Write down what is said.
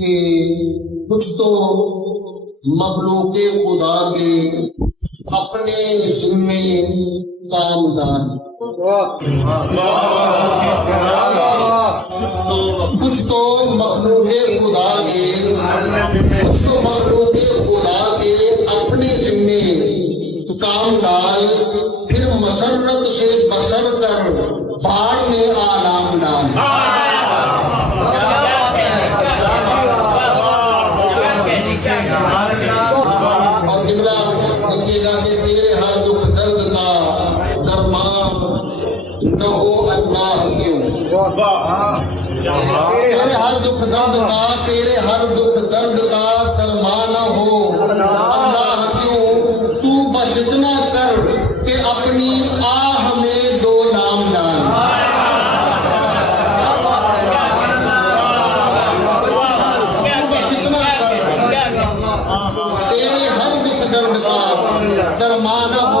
کہ کچھ تو مخلوق خدا کے اپنے ذمے کام دار، کچھ تو مخلوق خدا کے اپنے ذمے کام ڈال، پھر مسرت سے بسر کر باڑ میں آرام ڈال۔ اور جملہ لکھے گا کہ تیرے ہر دکھ درد کا درمان نہ ہو اللہ کیوں، تیرے ہر دکھ درد کا درمان نہ ہو اللہ کیوں، تو بس اتنا کر کہ اپنی آہ میں دو نام ڈال۔ بس اتنا کر، تیرے ہر دکھ درد کا درمان نہ ہو